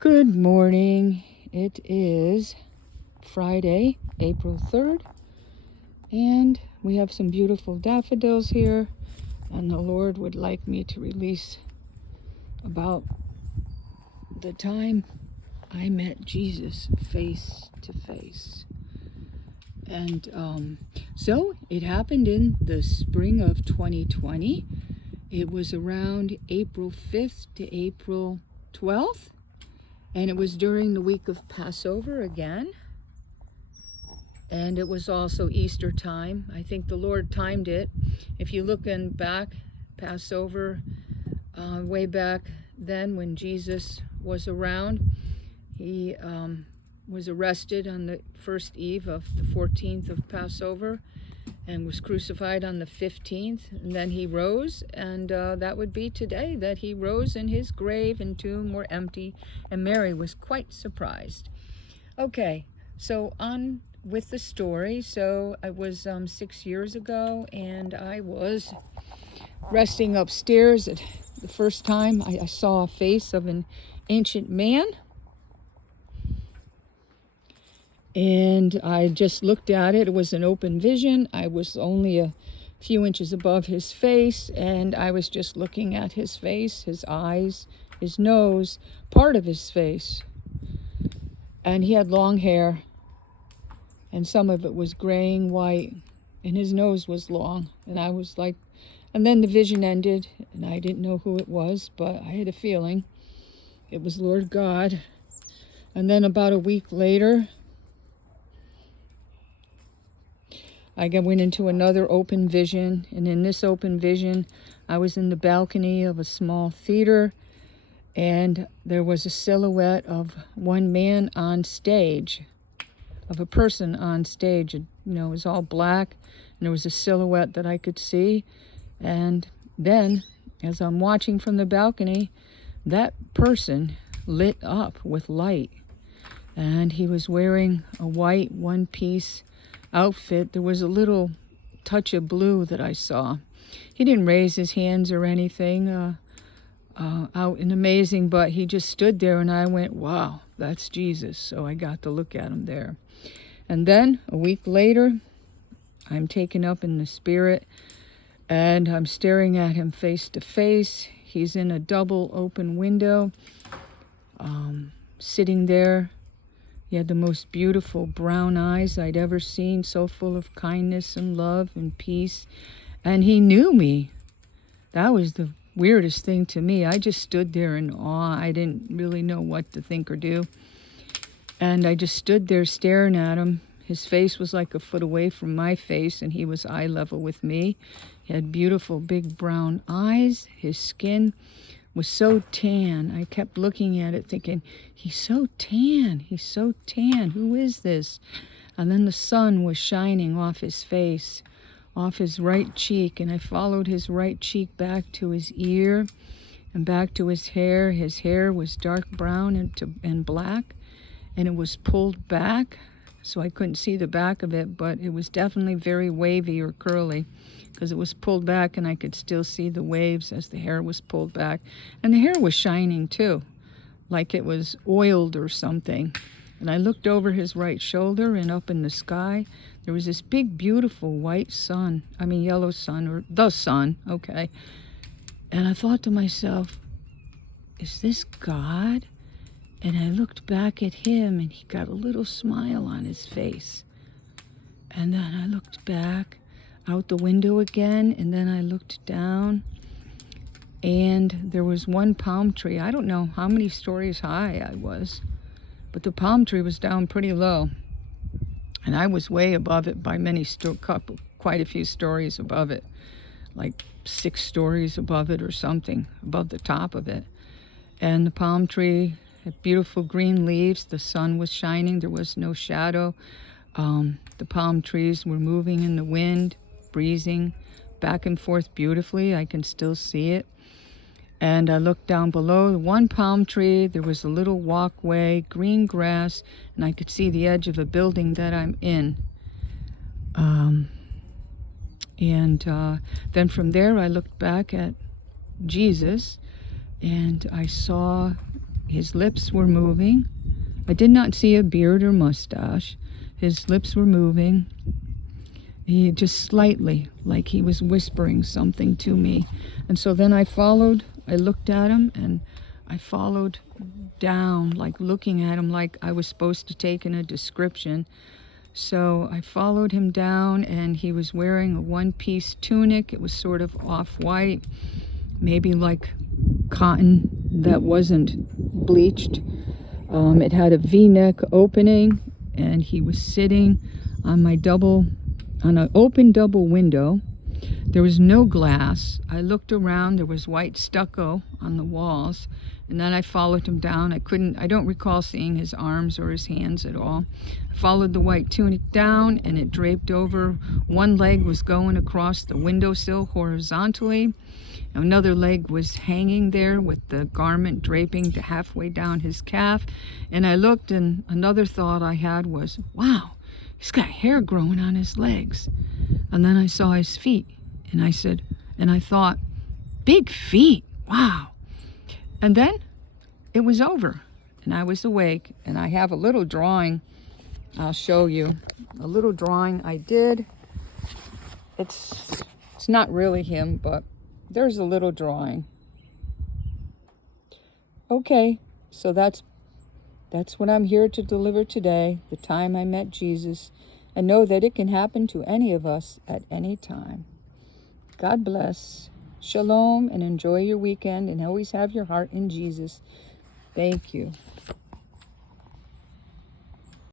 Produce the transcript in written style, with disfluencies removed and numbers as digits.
Good morning. It is Friday, April 3rd, and we have some beautiful daffodils here, and the Lord would like me to release about the time I met Jesus face to face. And so it happened in the spring of 2020. It was around April 5th to April 12th. And it was during the week of Passover again. And it was also Easter time. I think the Lord timed it. If you look in back, Passover, way back then when Jesus was around, he was arrested on the first eve of the 14th of Passover and was crucified on the 15th. And then he rose, and that would be today that he rose and his grave and tomb were empty, and Mary was quite surprised. Okay, so on with the story. So it was 6 years ago, and I was resting upstairs. At the first time I saw a face of an ancient man, and I just looked at it. It was an open vision. I was only a few inches above his face, and I was just looking at his face, his eyes, his nose, part of his face. And he had long hair, and some of it was graying white, and his nose was long. And I was like, and then the vision ended, and I didn't know who it was, but I had a feeling it was Lord God. And then about a week later, I went into another open vision, and in this open vision, I was in the balcony of a small theater, and there was a silhouette of one man on stage, of a person on stage. It was all black, and there was a silhouette that I could see. And then, as I'm watching from the balcony, that person lit up with light, and he was wearing a white one-piece outfit. There was a little touch of blue that I saw. He didn't raise his hands or anything out in amazing, but he just stood there, and I went, wow, that's Jesus. So I got to look at him there. And then a week later, I'm taken up in the spirit, and I'm staring at him face to face. He's in a double open window, sitting there. He had the most beautiful brown eyes I'd ever seen, so full of kindness and love and peace. And he knew me. That was the weirdest thing to me. I just stood there in awe. I didn't really know what to think or do. And I just stood there staring at him. His face was like a foot away from my face, and he was eye level with me. He had beautiful big brown eyes. His skin was so tan. I kept looking at it thinking, he's so tan, who is this? And then the sun was shining off his face, off his right cheek, and I followed his right cheek back to his ear and back to his hair. His hair was dark brown and black, and it was pulled back, so I couldn't see the back of it, but it was definitely very wavy or curly, because it was pulled back, and I could still see the waves as the hair was pulled back. And the hair was shining too, like it was oiled or something. And I looked over his right shoulder, and up in the sky, there was this big, beautiful white sun. Yellow sun, or the sun, okay. And I thought to myself, is this God? And I looked back at him, and he got a little smile on his face. And then I looked back out the window again, and then I looked down, and there was one palm tree. I don't know how many stories high I was, but the palm tree was down pretty low, and I was way above it by quite a few stories above it, like 6 stories above it or something, above the top of it. And the palm tree had beautiful green leaves. The sun was shining. There was no shadow. The palm trees were moving in the wind, breezing back and forth beautifully. I can still see it. And I looked down below the one palm tree. There was a little walkway, green grass, and I could see the edge of a building that I'm in. Then from there, I looked back at Jesus, and I saw His lips were moving. I did not see a beard or mustache. His lips were moving. He just slightly, like he was whispering something to me. And so then I looked at him, and I followed down, like looking at him like I was supposed to take in a description. So I followed him down, and he was wearing a one-piece tunic. It was sort of off-white, maybe like cotton that wasn't bleached. It had a V-neck opening, and he was sitting on an open double window. There was no glass. I looked around. There was white stucco on the walls, and then I followed him down. I don't recall seeing his arms or his hands at all. I followed the white tunic down, and it draped over. One leg was going across the windowsill horizontally. Another leg was hanging there with the garment draping to halfway down his calf. And I looked, and another thought I had was, wow, he's got hair growing on his legs. And then I saw his feet, and I thought, big feet, wow. And then it was over, and I was awake, and I have a little drawing I'll show you. A little drawing I did. It's not really him, but there's a little drawing. Okay, so that's what I'm here to deliver today, the time I met Jesus, and know that it can happen to any of us at any time. God bless. Shalom, and enjoy your weekend, and always have your heart in Jesus. Thank you.